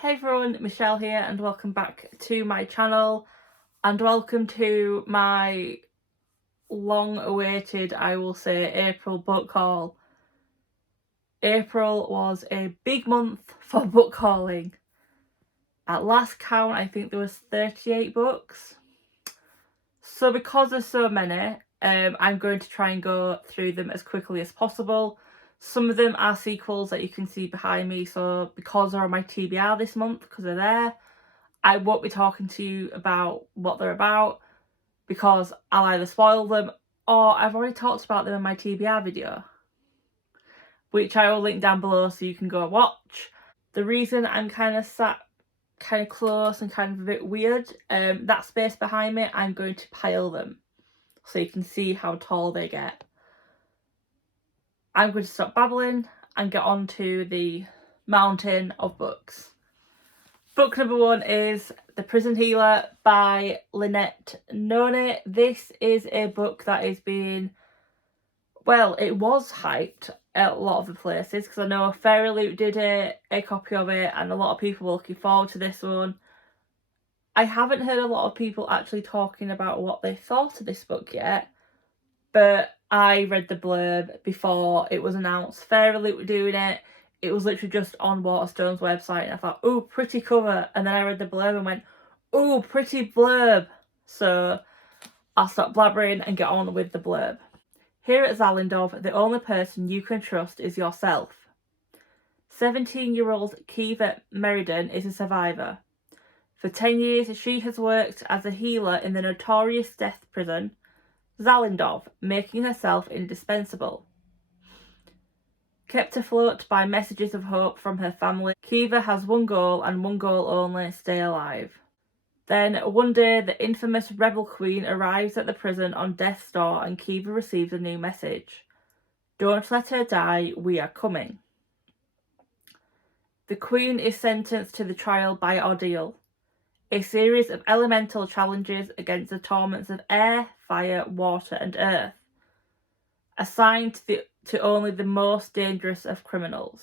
Hey everyone, Michelle here and welcome back to my channel and welcome to my long awaited, I will say, April book haul. April was a big month for book hauling. At last count I think there was 38 books. So because there's so many, I'm going to try and go through them as quickly as possible. Some of them are sequels that you can see behind me, so because they're on my TBR this month, because they're there, I won't be talking to you about what they're about because I'll either spoil them or I've already talked about them in my TBR video, which I will link down below so you can go watch. The reason I'm kind of sat kind of close and kind of a bit weird, that space behind me, I'm going to pile them so you can see how tall they get. I'm going to stop babbling and get on to the mountain of books. Book number 1 is The Prison Healer by Lynette Noni. This is a book that is being, well, it was hyped at a lot of the places because I know Fairy Loot did a copy of it and a lot of people were looking forward to this one. I haven't heard a lot of people actually talking about what they thought of this book yet, but I read the blurb before it was announced. Fairy Loot were doing it. It was literally just on Waterstone's website and I thought, oh, pretty cover. And then I read the blurb and went, oh, pretty blurb. So I'll stop blabbering and get on with the blurb. Here at Zalindov, the only person you can trust is yourself. 17-year-old Kiva Meriden is a survivor. For 10 years, she has worked as a healer in the notorious death prison, Zalindov, making herself indispensable. Kept afloat by messages of hope from her family, Kiva has one goal and one goal only: stay alive. Then, one day, the infamous rebel queen arrives at the prison on death's door and Kiva receives a new message. Don't let her die, we are coming. The queen is sentenced to the trial by ordeal, a series of elemental challenges against the torments of air, fire, water and earth, assigned to only the most dangerous of criminals.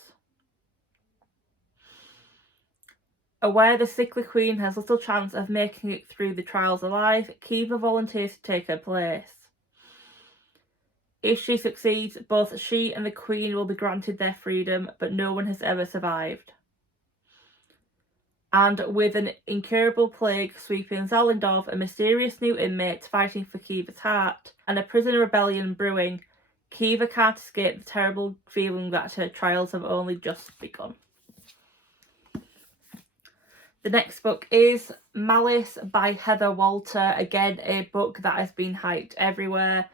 Aware the sickly queen has little chance of making it through the trials alive, Kiva volunteers to take her place. If she succeeds, both she and the queen will be granted their freedom, but no one has ever survived. And with an incurable plague sweeping Zalindov, a mysterious new inmate fighting for Kiva's heart, and a prison rebellion brewing, Kiva can't escape the terrible feeling that her trials have only just begun. The next book is Malice by Heather Walter. Again, a book that has been hyped everywhere.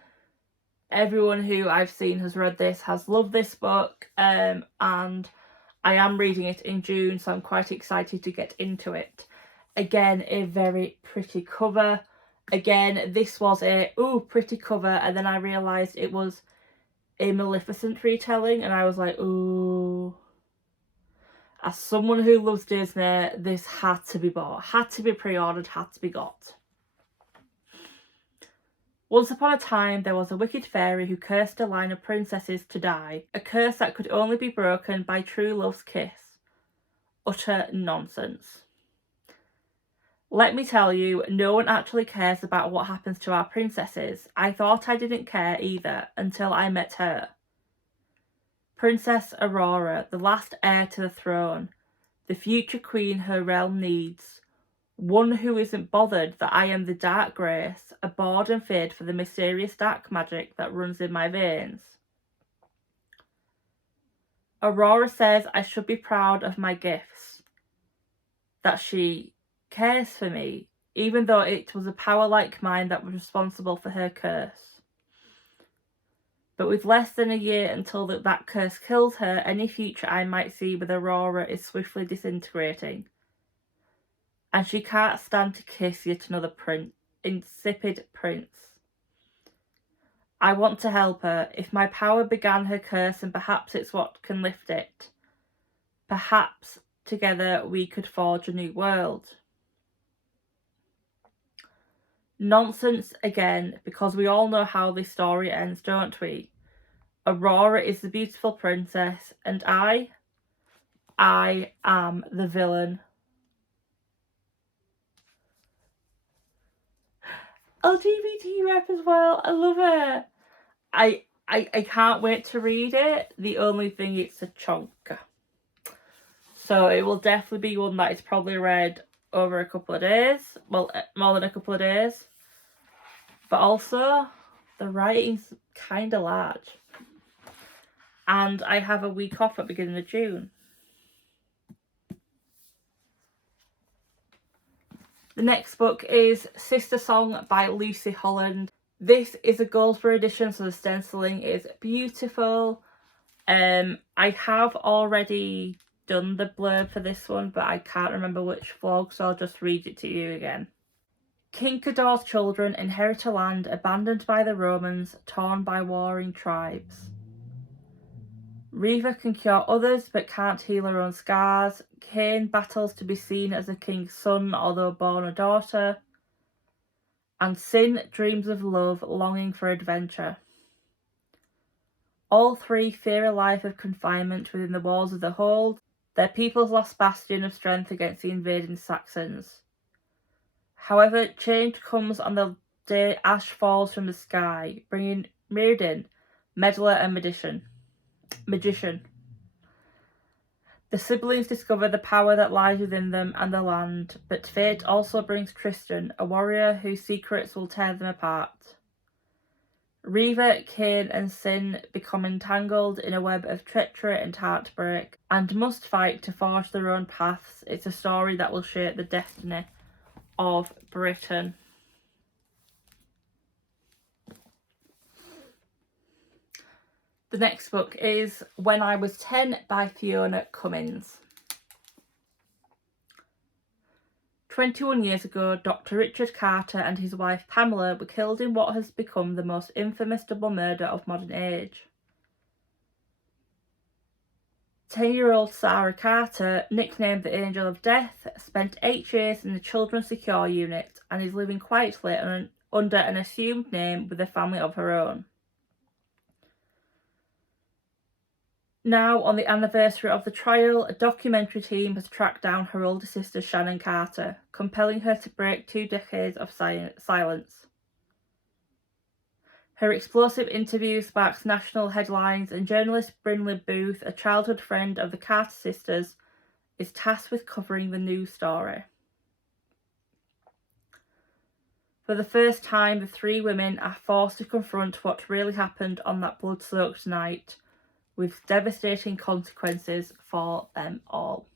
Everyone who I've seen has read this, has loved this book, and I am reading it in June, so I'm quite excited to get into it. Again, a very pretty cover. Again, this was a, ooh, pretty cover, and then I realised it was a Maleficent retelling, and I was like, ooh. As someone who loves Disney, this had to be bought, had to be pre-ordered, had to be got. Once upon a time, there was a wicked fairy who cursed a line of princesses to die, a curse that could only be broken by true love's kiss. Utter nonsense. Let me tell you, no one actually cares about what happens to our princesses. I thought I didn't care either, until I met her. Princess Aurora, the last heir to the throne, the future queen her realm needs, one who isn't bothered that I am the dark grace, abhorred and feared for the mysterious dark magic that runs in my veins. Aurora says I should be proud of my gifts, that she cares for me, even though it was a power like mine that was responsible for her curse. But with less than a year until that curse kills her, any future I might see with Aurora is swiftly disintegrating. And she can't stand to kiss yet another insipid prince. I want to help her. If my power began her curse, and perhaps it's what can lift it. Perhaps together we could forge a new world. Nonsense again, because we all know how this story ends, don't we? Aurora is the beautiful princess, and I am the villain LGBT rep as well. I love it. I can't wait to read it. The only thing, it's a chunk. So it will definitely be one that is probably read over a couple of days. Well, more than a couple of days. But also, the writing's kind of large. And I have a week off at the beginning of June. The next book is Sister Song by Lucy Holland. This is a Goldsboro edition, so the stenciling is beautiful. I have already done the blurb for this one, but I can't remember which vlog, so I'll just read it to you again. King Cador's children inherit a land abandoned by the Romans, torn by warring tribes. Reva can cure others but can't heal her own scars. Cain battles to be seen as a king's son, although born a daughter. And Sin dreams of love, longing for adventure. All three fear a life of confinement within the walls of the hold, their people's last bastion of strength against the invading Saxons. However, change comes on the day ash falls from the sky, bringing Mirrodin, meddler and magician. The siblings discover the power that lies within them and the land, but fate also brings Tristan, a warrior whose secrets will tear them apart. Reva, Cain and Sin become entangled in a web of treachery and heartbreak and must fight to forge their own paths. It's a story that will shape the destiny of Britain. The next book is When I Was 10 by Fiona Cummins. 21 years ago, Dr. Richard Carter and his wife Pamela were killed in what has become the most infamous double murder of modern age. 10-year-old Sarah Carter, nicknamed the Angel of Death, spent 8 years in the Children's Secure Unit and is living quietly under an assumed name with a family of her own. Now, on the anniversary of the trial, a documentary team has tracked down her older sister Shannon Carter, compelling her to break 2 decades of silence. Her explosive interview sparks national headlines, and journalist Brinley Booth, a childhood friend of the Carter sisters, is tasked with covering the news story. For the first time, the 3 women are forced to confront what really happened on that blood-soaked night, with devastating consequences for them all.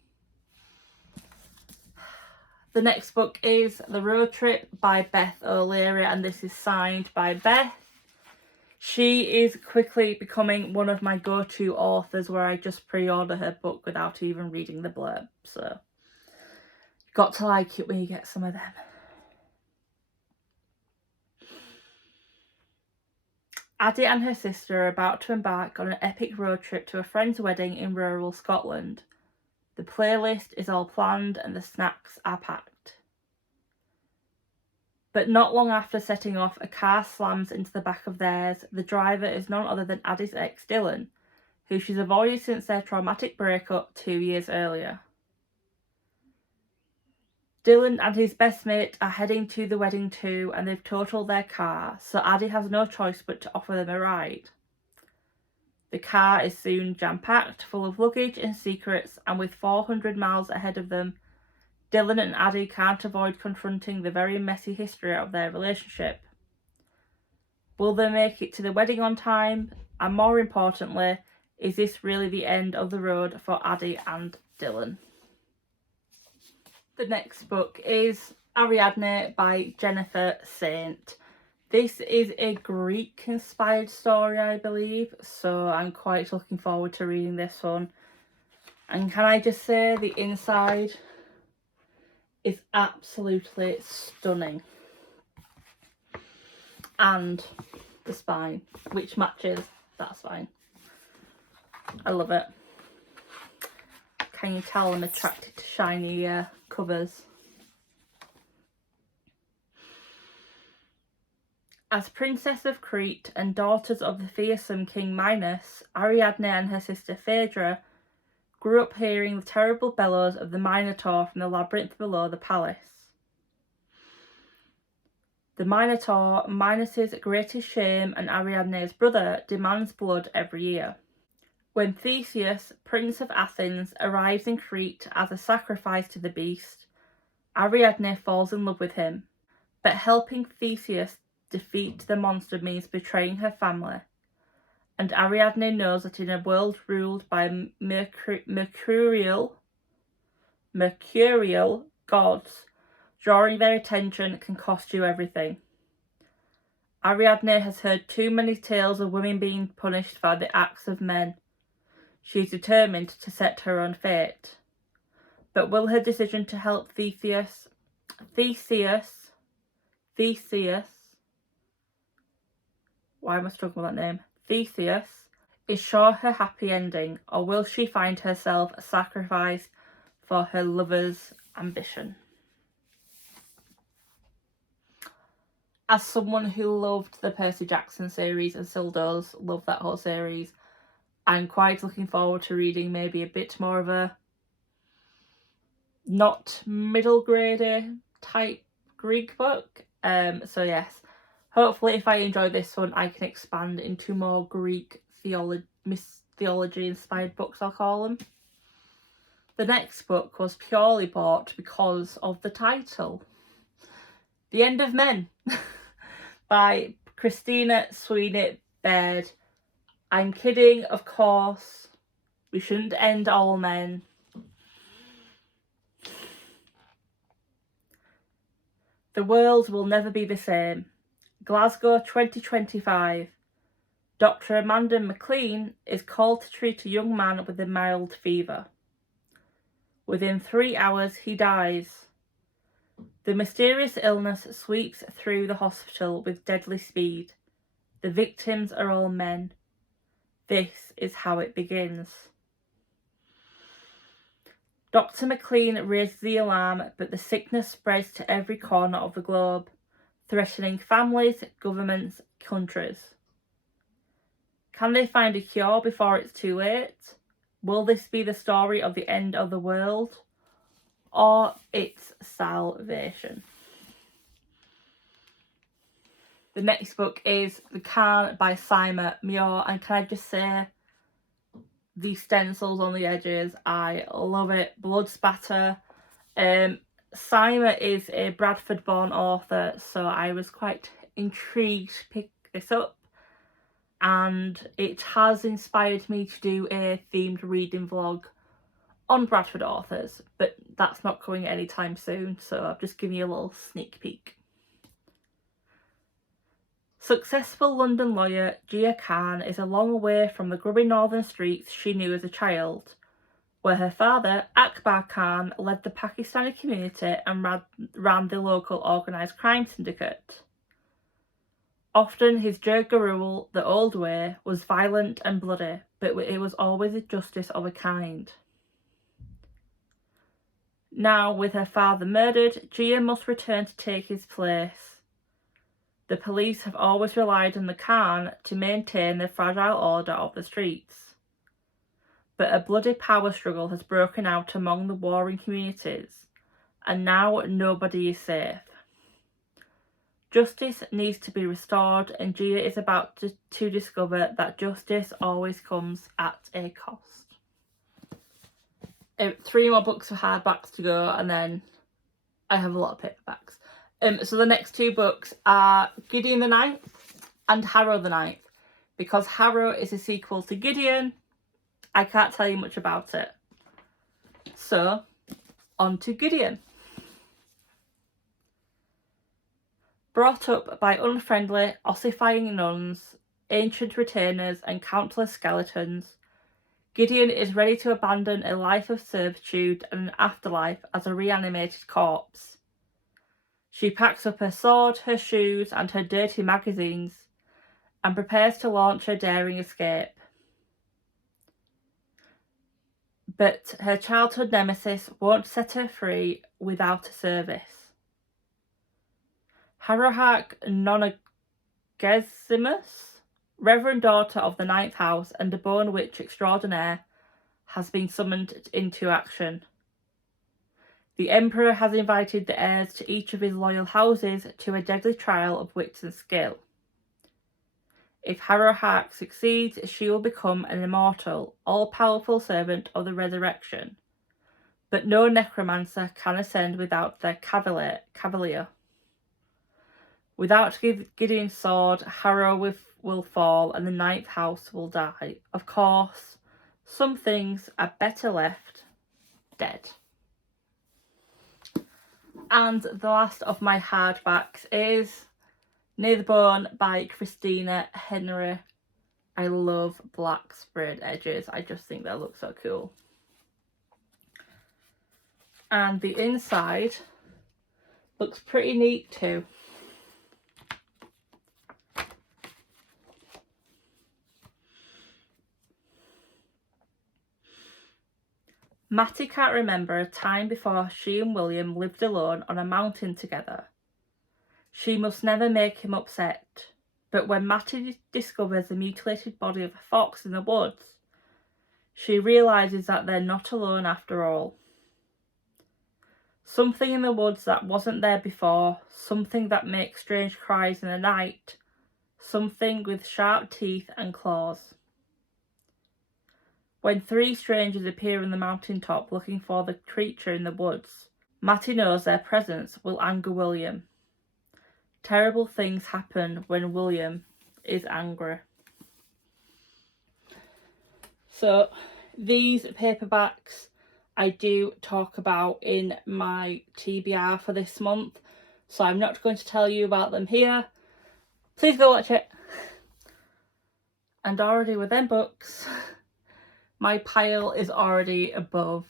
The next book is The Road Trip by Beth O'Leary, and this is signed by Beth. She is quickly becoming one of my go-to authors, where I just pre-order her book without even reading the blurb. So, got to like it when you get some of them. Addie and her sister are about to embark on an epic road trip to a friend's wedding in rural Scotland. The playlist is all planned and the snacks are packed. But not long after setting off, a car slams into the back of theirs. The driver is none other than Addie's ex, Dylan, who she's avoided since their traumatic breakup 2 years earlier. Dylan and his best mate are heading to the wedding too, and they've totaled their car, so Addie has no choice but to offer them a ride. The car is soon jam-packed, full of luggage and secrets, and with 400 miles ahead of them, Dylan and Addie can't avoid confronting the very messy history of their relationship. Will they make it to the wedding on time? And more importantly, is this really the end of the road for Addie and Dylan? The next book is Ariadne by Jennifer Saint. This is a Greek-inspired story, I believe, so I'm quite looking forward to reading this one. And can I just say, the inside is absolutely stunning. And the spine, which matches that spine. I love it. Can you tell I'm attracted to shiny covers? As Princess of Crete and daughters of the fearsome King Minos, Ariadne and her sister Phaedra grew up hearing the terrible bellows of the Minotaur from the labyrinth below the palace. The Minotaur, Minos's greatest shame and Ariadne's brother, demands blood every year. When Theseus, Prince of Athens, arrives in Crete as a sacrifice to the beast, Ariadne falls in love with him, but helping Theseus defeat the monster means betraying her family, and Ariadne knows that in a world ruled by mercurial gods, drawing their attention can cost you everything. Ariadne has heard too many tales of women being punished for the acts of men. She is determined to set her own fate. But will her decision to help Theseus, why am I struggling with that name? Theseus, ensure her happy ending, or will she find herself sacrificed for her lover's ambition? As someone who loved the Percy Jackson series and still does love that whole series, I'm quite looking forward to reading maybe a bit more of a not middle grader type Greek book. So yes, hopefully if I enjoy this one, I can expand into more Greek theology inspired books, I'll call them. The next book was purely bought because of the title. The End of Men by Christina Sweeney Baird. I'm kidding, of course. We shouldn't end all men. The world will never be the same. Glasgow 2025. Dr. Amanda McLean is called to treat a young man with a mild fever. Within 3 hours, he dies. The mysterious illness sweeps through the hospital with deadly speed. The victims are all men. This is how it begins. Dr. McLean raises the alarm, but the sickness spreads to every corner of the globe, threatening families, governments, countries. Can they find a cure before it's too late? Will this be the story of the end of the world, or its salvation? The next book is The Cairn by Sima Muir, and can I just say, the stencils on the edges, I love it. Blood spatter. Sima is a Bradford-born author, so I was quite intrigued to pick this up, and it has inspired me to do a themed reading vlog on Bradford authors, but that's not coming anytime soon, so I'm just giving you a little sneak peek. Successful London lawyer Gia Khan is a long way from the grubby northern streets she knew as a child, where her father, Akbar Khan, led the Pakistani community and ran the local organised crime syndicate. Often his Jirga rule, the old way, was violent and bloody, but it was always a justice of a kind. Now, with her father murdered, Gia must return to take his place. The police have always relied on the Khan to maintain the fragile order of the streets. But a bloody power struggle has broken out among the warring communities, and now nobody is safe. Justice needs to be restored, and Gia is about to discover that justice always comes at a cost. 3 more books of hardbacks to go, and then I have a lot of paperbacks. So the next 2 books are Gideon the Ninth and Harrow the Ninth. Because Harrow is a sequel to Gideon, I can't tell you much about it. So, on to Gideon. Brought up by unfriendly, ossifying nuns, ancient retainers and countless skeletons, Gideon is ready to abandon a life of servitude and an afterlife as a reanimated corpse. She packs up her sword, her shoes and her dirty magazines and prepares to launch her daring escape. But her childhood nemesis won't set her free without a service. Harrowhark Nonagesimus, Reverend Daughter of the Ninth House and a Bone Witch extraordinaire, has been summoned into action. The Emperor has invited the heirs to each of his loyal houses to a deadly trial of wits and skill. If Harrow succeeds, she will become an immortal, all-powerful servant of the resurrection. But no necromancer can ascend without their cavalier. Without Gideon's sword, Harrow will fall and the 9th house will die. Of course, some things are better left dead. And the last of my hardbacks is Near the Bone by Christina Henry. I love black sprayed edges. I just think they look so cool. And the inside looks pretty neat too. Mattie can't remember a time before she and William lived alone on a mountain together. She must never make him upset. But when Mattie discovers the mutilated body of a fox in the woods, she realises that they're not alone after all. Something in the woods that wasn't there before, something that makes strange cries in the night, something with sharp teeth and claws. When 3 strangers appear on the mountaintop looking for the creature in the woods, Mattie knows their presence will anger William. Terrible things happen when William is angry. So these paperbacks I do talk about in my TBR for this month, so I'm not going to tell you about them here. Please go watch it. And already with them books, my pile is already above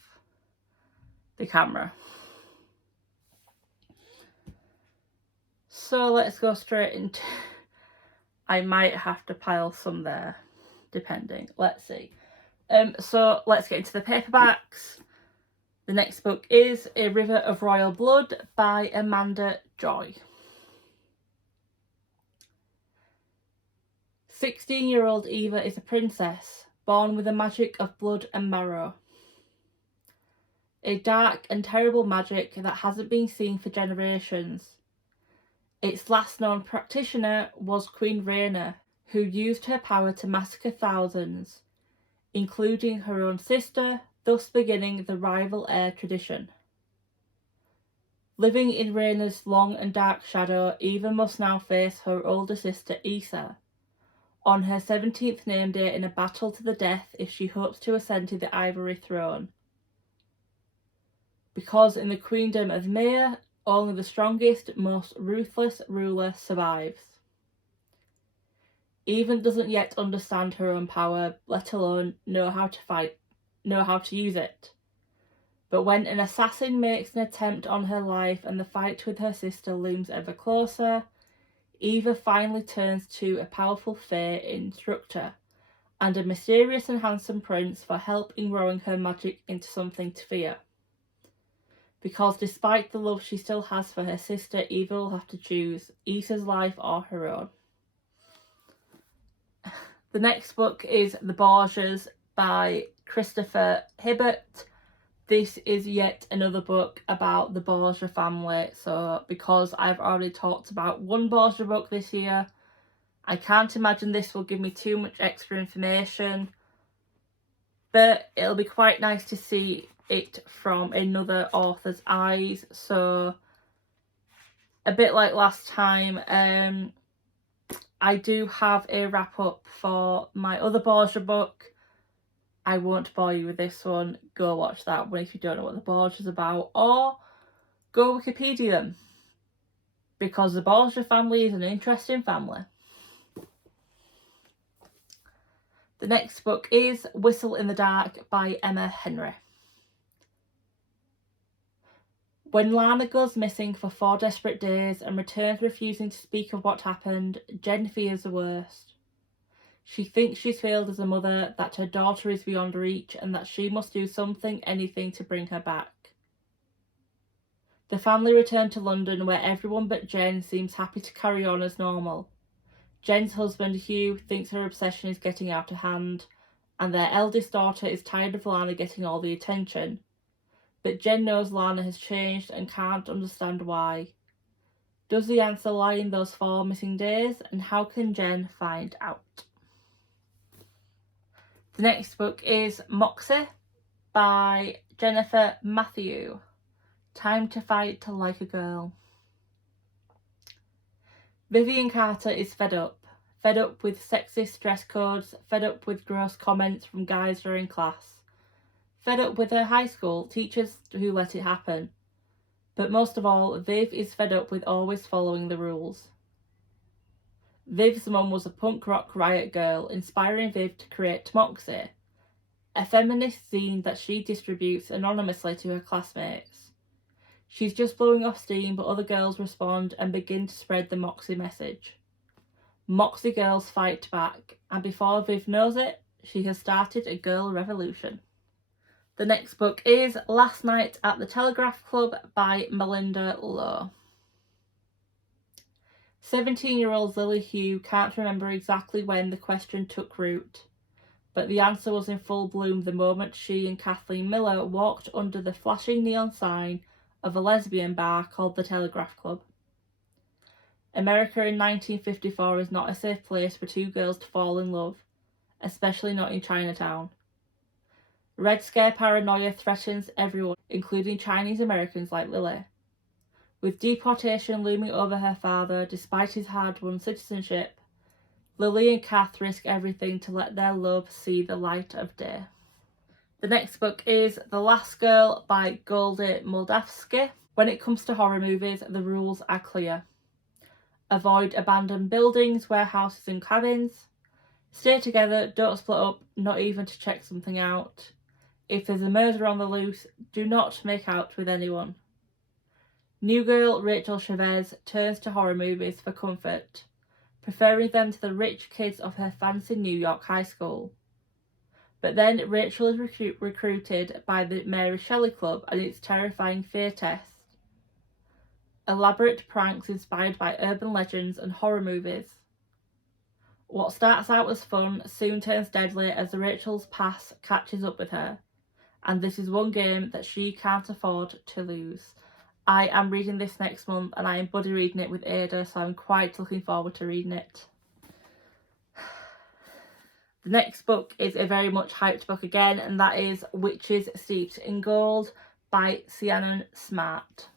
the camera. So let's go straight into... I might have to pile some there, depending. Let's see. So let's get into the paperbacks. The next book is A River of Royal Blood by Amanda Joy. 16-year-old Eva is a princess, born with a magic of blood and marrow. A dark and terrible magic that hasn't been seen for generations. Its last known practitioner was Queen Rhaena, who used her power to massacre thousands, including her own sister, thus beginning the rival heir tradition. Living in Rhaena's long and dark shadow, Eva must now face her older sister Issa, on her 17th name day in a battle to the death if she hopes to ascend to the Ivory Throne. Because in the Queendom of Mare, only the strongest, most ruthless ruler survives. Eva doesn't yet understand her own power, let alone know how to use it. But when an assassin makes an attempt on her life and the fight with her sister looms ever closer, Eva finally turns to a powerful fae instructor and a mysterious and handsome prince for help in growing her magic into something to fear. Because despite the love she still has for her sister, Eva will have to choose Issa's life or her own. The next book is The Barges by Christopher Hibbert. This is yet another book about the Barges family, so because I've already talked about one Barges book this year, I can't imagine this will give me too much extra information, but it'll be quite nice to see it from another author's eyes. So a bit like last time, I do have a wrap up for my other Barges book. I won't bore you with this one. Go watch that one if you don't know what the Barges is about, or go Wikipedia them, because the Barges family is an interesting family. The next book is Whistle in the Dark by Emma Henry. When Lana goes missing for 4 desperate days and returns refusing to speak of what happened, Jen fears the worst. She thinks she's failed as a mother, that her daughter is beyond reach, and that she must do something, anything to bring her back. The family return to London, where everyone but Jen seems happy to carry on as normal. Jen's husband, Hugh, thinks her obsession is getting out of hand, and their eldest daughter is tired of Lana getting all the attention. but Jen knows Lana has changed and can't understand why. Does the answer lie in those 4 missing days, and how can Jen find out? The next book is Moxie by Jennifer Matthew. Time to fight like a girl. Vivian Carter is fed up with sexist dress codes, fed up with gross comments from guys during class, fed up with her high school teachers who let it happen. But most of all, Viv is fed up with always following the rules. Viv's mum was a punk rock riot girl, inspiring Viv to create Moxie, a feminist zine that she distributes anonymously to her classmates. She's just blowing off steam, but other girls respond and begin to spread the Moxie message. Moxie girls fight back, and before Viv knows it, she has started a girl revolution. The next book is Last Night at the Telegraph Club by Melinda Lowe. 17-year-old Lily Hugh can't remember exactly when the question took root, but the answer was in full bloom the moment she and Kathleen Miller walked under the flashing neon sign of a lesbian bar called the Telegraph Club. America in 1954 is not a safe place for 2 girls to fall in love, especially not in Chinatown. Red Scare paranoia threatens everyone, including Chinese Americans like Lily. With deportation looming over her father despite his hard-won citizenship, Lily and Kath risk everything to let their love see the light of day. The next book is The Last Girl by Goldie Moldavsky. When it comes to horror movies, the rules are clear. Avoid abandoned buildings, warehouses and cabins. Stay together, don't split up, not even to check something out. If there's a murder on the loose, do not make out with anyone. New girl Rachel Chavez turns to horror movies for comfort, preferring them to the rich kids of her fancy New York high school. But then Rachel is recruited by the Mary Shelley Club and its terrifying fear test. Elaborate pranks inspired by urban legends and horror movies. What starts out as fun soon turns deadly as Rachel's past catches up with her, and this is one game that she can't afford to lose. I am reading this next month and I am buddy reading it with Ada, so I'm quite looking forward to reading it. The next book is a very much hyped book again, and that is Witches Steeped in Gold by Sianan Smart.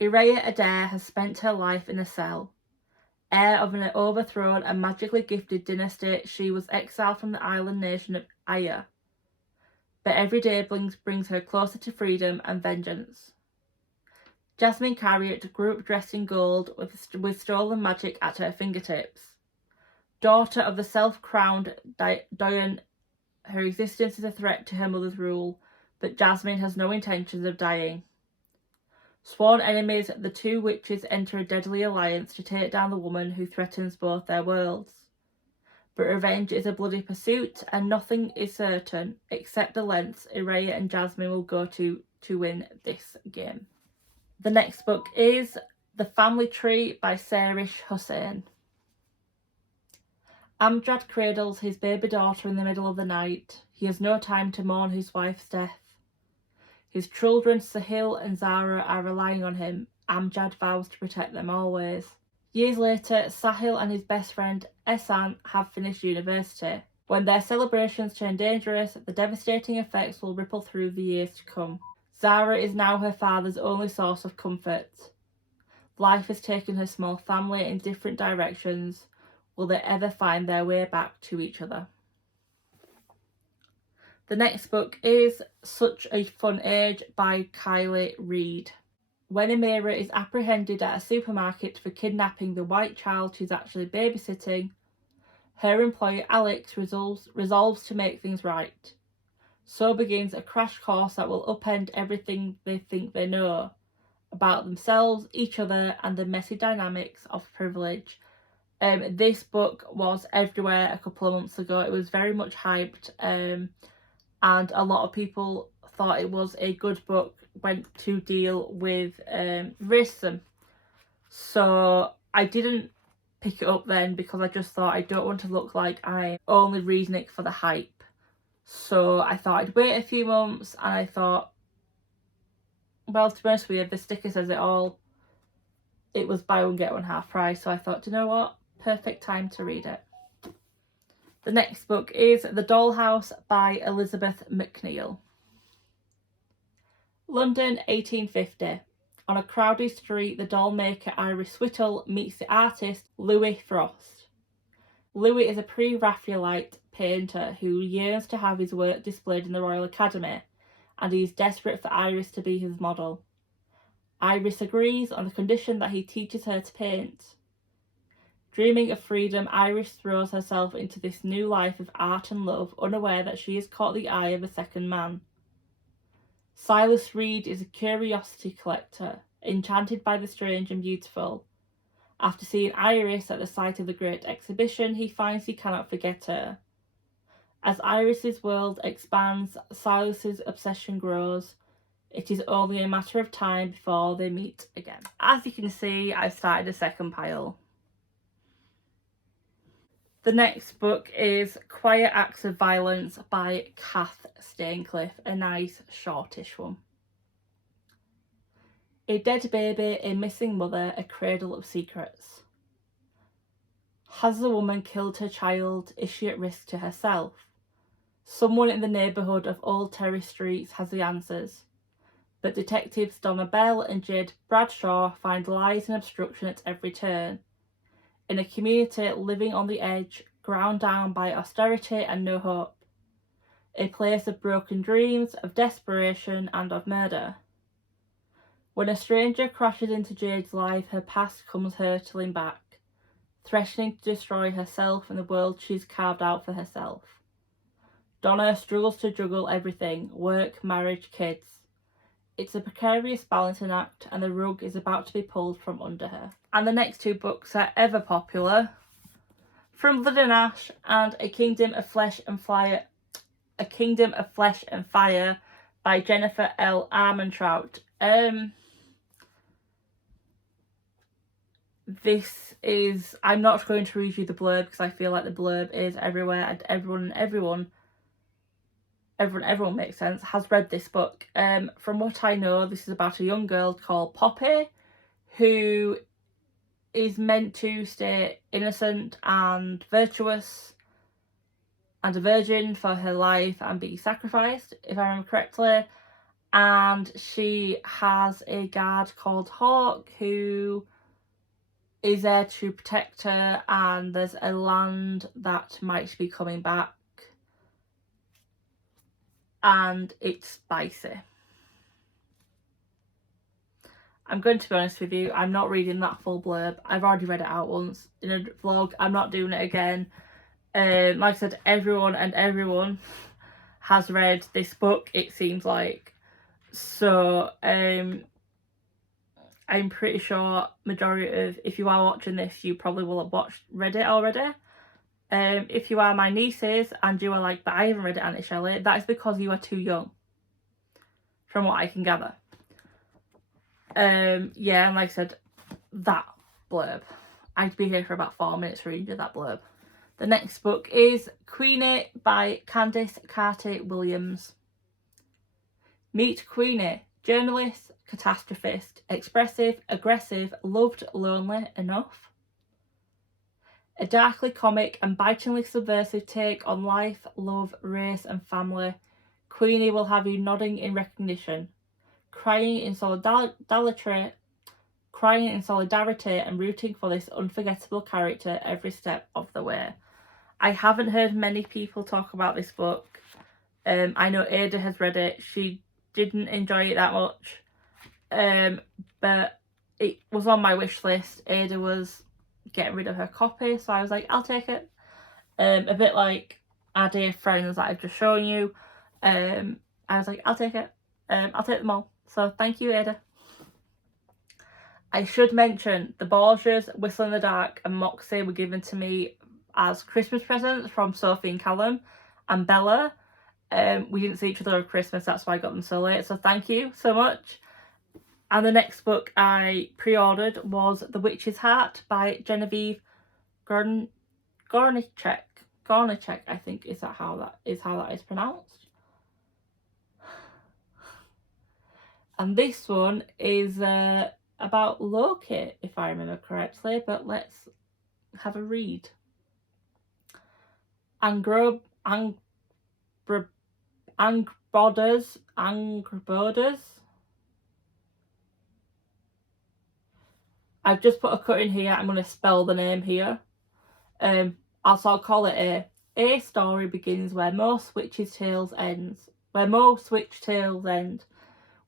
Irea Adair has spent her life in a cell. Heir of an overthrown and magically gifted dynasty, she was exiled from the island nation of Aya. But every day brings her closer to freedom and vengeance. Jasmine Carriot grew up dressed in gold with stolen magic at her fingertips. Daughter of the self-crowned Doyen, her existence is a threat to her mother's rule, but Jasmine has no intentions of dying. Sworn enemies, the 2 witches enter a deadly alliance to take down the woman who threatens both their worlds. But revenge is a bloody pursuit, and nothing is certain except the lengths Irea and Jasmine will go to win this game. The next book is The Family Tree by Sarish Hussain. Amjad cradles his baby daughter in the middle of the night. He has no time to mourn his wife's death. His children Sahil and Zara are relying on him. Amjad vows to protect them always. Years later, Sahil and his best friend Ehsan have finished university. When their celebrations turn dangerous, the devastating effects will ripple through the years to come. Zara is now her father's only source of comfort. Life has taken her small family in different directions. Will they ever find their way back to each other? The next book is Such a Fun Age by Kylie Reid. When Amira is apprehended at a supermarket for kidnapping the white child she's actually babysitting, her employer Alex resolves to make things right. So begins a crash course that will upend everything they think they know about themselves, each other, and the messy dynamics of privilege. This book was everywhere a couple of months ago. It was very much hyped, and a lot of people thought it was a good book went to deal with racism. So I didn't pick it up then because I just thought I don't want to look like I'm only reading it for the hype. So I thought I'd wait a few months, and I thought, well, to be honest with you, the sticker says it all. It was buy one get one half price, so I thought, do you know what? Perfect time to read it. The next book is The Dollhouse by Elizabeth McNeill. London, 1850. On a crowded street, the doll maker Iris Whittle meets the artist Louis Frost. Louis is a pre-Raphaelite painter who yearns to have his work displayed in the Royal Academy, and he is desperate for Iris to be his model. Iris agrees on the condition that he teaches her to paint. Dreaming of freedom, Iris throws herself into this new life of art and love, unaware that she has caught the eye of a second man. Silas Reed is a curiosity collector, enchanted by the strange and beautiful. After seeing Iris at the site of the Great Exhibition, he finds he cannot forget her. As Iris's world expands, Silas's obsession grows. It is only a matter of time before they meet again. As you can see, I've started a second pile. The next book is Quiet Acts of Violence by Kath Staincliffe, a nice shortish one. A dead baby, a missing mother, a cradle of secrets. Has the woman killed her child? Is she at risk to herself? Someone in the neighbourhood of Old Terrace Streets has the answers, but detectives Donna Bell and Jade Bradshaw find lies and obstruction at every turn. In a community living on the edge, ground down by austerity and no hope. A place of broken dreams, of desperation and of murder. When a stranger crashes into Jade's life, her past comes hurtling back, threatening to destroy herself and the world she's carved out for herself. Donna struggles to juggle everything: work, marriage, kids. It's a precarious balancing act, and the rug is about to be pulled from under her. And the next two books are ever popular: From Blood and Ash and A Kingdom of Flesh and Fire by Jennifer L. Armentrout. This is, I'm not going to read you the blurb because I feel like the blurb is everywhere, and everyone makes sense, has read this book. From what I know, this is about a young girl called Poppy who is meant to stay innocent and virtuous and a virgin for her life and be sacrificed, if I remember correctly. And she has a guard called Hawk who is there to protect her, and there's a land that might be coming back, and it's spicy. I'm going to be honest with you, I'm not reading that full blurb. I've already read it out once in a vlog. I'm not doing it again. Like I said, everyone has read this book, it seems like. So I'm pretty sure majority of, if you are watching this, you probably will have read it already. If you are my nieces and you are like, but I haven't read it, Auntie Shelley, that is because you are too young, from what I can gather. Yeah, and like I said, that blurb, I'd be here for about 4 minutes reading you that blurb. The next book is Queenie by Candice Carty-Williams. Meet Queenie, journalist, catastrophist, expressive, aggressive, loved, lonely, enough. A darkly comic and bitingly subversive take on life, love, race and family, Queenie will have you nodding in recognition, crying in solidarity and rooting for this unforgettable character every step of the way. I haven't heard many people talk about this book. I know Ada has read it. She didn't enjoy it that much. But it was on my wish list. Ada was getting rid of her copy, so I was like, I'll take it. A bit like our dear friends that I've just shown you. I was like, I'll take it. I'll take them all. So thank you, Ada. I should mention the Barges, Whistle in the Dark and Moxie were given to me as Christmas presents from Sophie and Callum and Bella. We didn't see each other at Christmas, that's why I got them so late, so thank you so much. And the next book I pre-ordered was The Witch's Heart by Genevieve Gornichek. Skornicek, I think is how that is pronounced. And this one is about Loki, if I remember correctly, but let's have a read. Angboders. I've just put a cut in here. I'm going to spell the name here. I'll call it A story begins where most witches' tales ends. Where most witch tales end,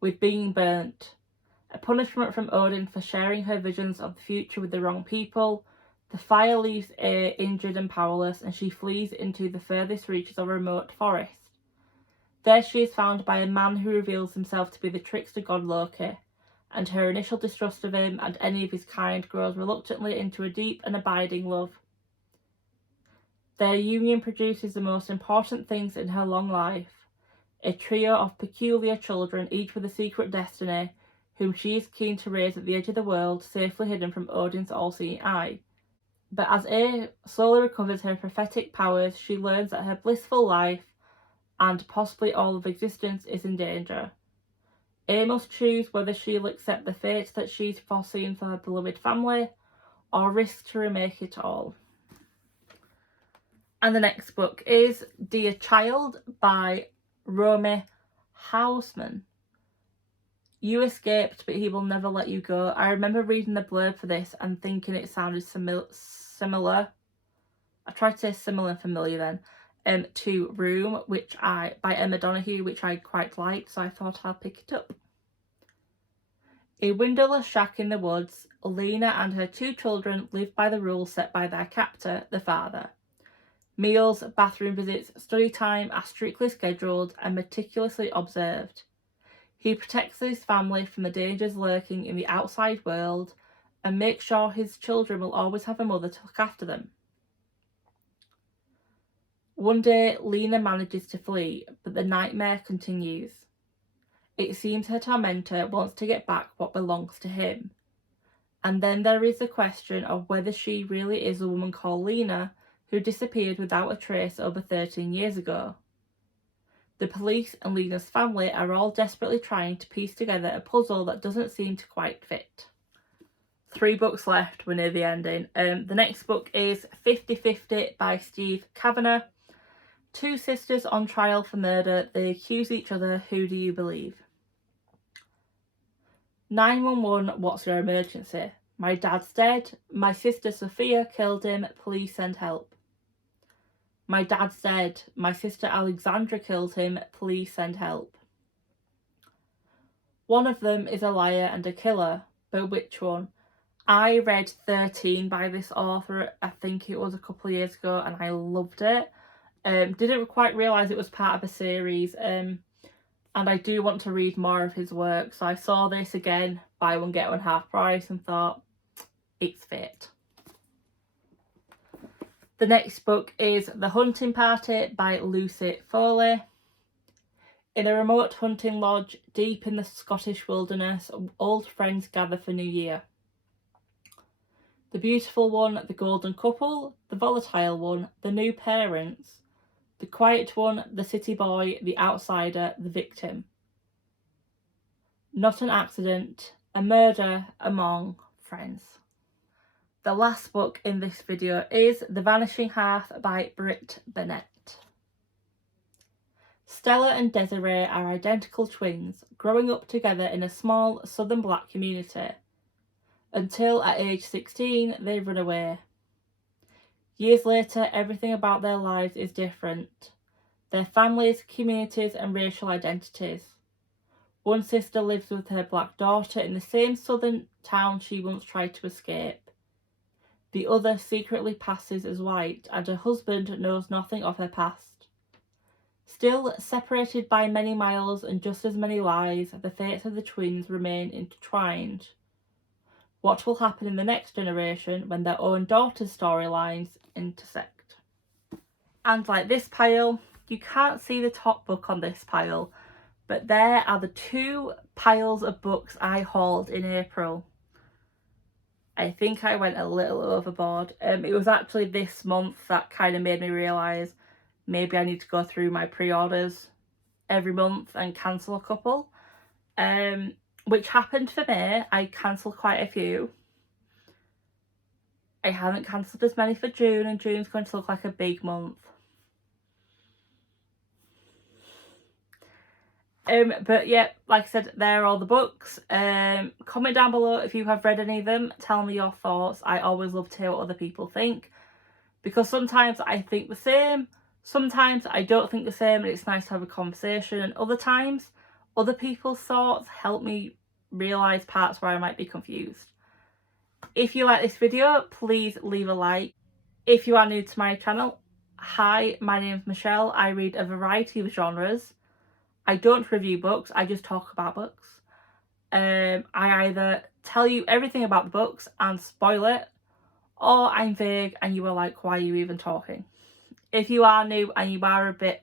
with being burnt. A punishment from Odin for sharing her visions of the future with the wrong people. The fire leaves A injured and powerless, and she flees into the furthest reaches of a remote forest. There she is found by a man who reveals himself to be the trickster god Loki, and her initial distrust of him and any of his kind grows reluctantly into a deep and abiding love. Their union produces the most important things in her long life, a trio of peculiar children, each with a secret destiny, whom she is keen to raise at the edge of the world, safely hidden from Odin's all-seeing eye. But as A slowly recovers her prophetic powers, she learns that her blissful life, and possibly all of existence, is in danger. A must choose whether she'll accept the fate that she's foreseen for her beloved family, or risk to remake it all. And the next book is Dear Child by Romy Hausman. You escaped, but he will never let you go. I remember reading the blurb for this and thinking it sounded similar. I tried to say similar and familiar then. To Room, by Emma Donoghue, which I quite liked, so I thought I'll pick it up. A windowless shack in the woods, Lena and her 2 children live by the rules set by their captor, the father. Meals, bathroom visits, study time are strictly scheduled and meticulously observed. He protects his family from the dangers lurking in the outside world and makes sure his children will always have a mother to look after them. One day, Lena manages to flee, but the nightmare continues. It seems her tormentor wants to get back what belongs to him. And then there is the question of whether she really is a woman called Lena, who disappeared without a trace over 13 years ago. The police and Lena's family are all desperately trying to piece together a puzzle that doesn't seem to quite fit. 3 books left, we're near the ending. The next book is 50/50 by Steve Kavanagh. 2 sisters on trial for murder, they accuse each other, who do you believe? 911, what's your emergency? My dad's dead, my sister Sophia killed him, please send help. My dad's dead, my sister Alexandra killed him, please send help. One of them is a liar and a killer, but which one? I read 13 by this author, I think it was a couple of years ago, and I loved it. Didn't quite realise it was part of a series, and I do want to read more of his work, so I saw this again, buy one get one half price, and thought, it's fit. The next book is The Hunting Party by Lucy Foley. In a remote hunting lodge deep in the Scottish wilderness, old friends gather for New Year. The beautiful one, the golden couple, the volatile one, the new parents, the quiet one, the city boy, the outsider, the victim. Not an accident, a murder among friends. The last book in this video is The Vanishing Half by Britt Burnett. Stella and Desiree are identical twins, growing up together in a small southern black community, until at age 16 they run away. Years later, everything about their lives is different. Their families, communities and racial identities. One sister lives with her black daughter in the same southern town she once tried to escape. The other secretly passes as white, and her husband knows nothing of her past. Still, separated by many miles and just as many lies, the fates of the twins remain intertwined. What will happen in the next generation when their own daughter's storylines intersect? And like this pile, you can't see the top book on this pile, but there are the 2 piles of books I hauled in April. I think I went a little overboard. It was actually this month that kind of made me realise maybe I need to go through my pre-orders every month and cancel a couple. Which happened for me. I cancelled quite a few. I haven't cancelled as many for June, and June's going to look like a big month. But yeah, like I said, there are all the books. Comment down below if you have read any of them. Tell me your thoughts. I always love to hear what other people think, because sometimes I think the same, sometimes I don't think the same, and it's nice to have a conversation. And other times, other people's thoughts help me realise parts where I might be confused. If you like this video, please leave a like. If you are new to my channel, hi, my name's Michelle. I read a variety of genres. I don't review books, I just talk about books. I either tell you everything about the books and spoil it, or I'm vague and you are like, why are you even talking? If you are new and you are a bit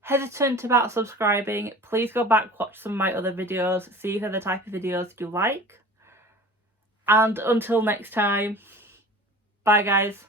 hesitant about subscribing, please go back, watch some of my other videos, see if they're the type of videos you like. And until next time, bye guys.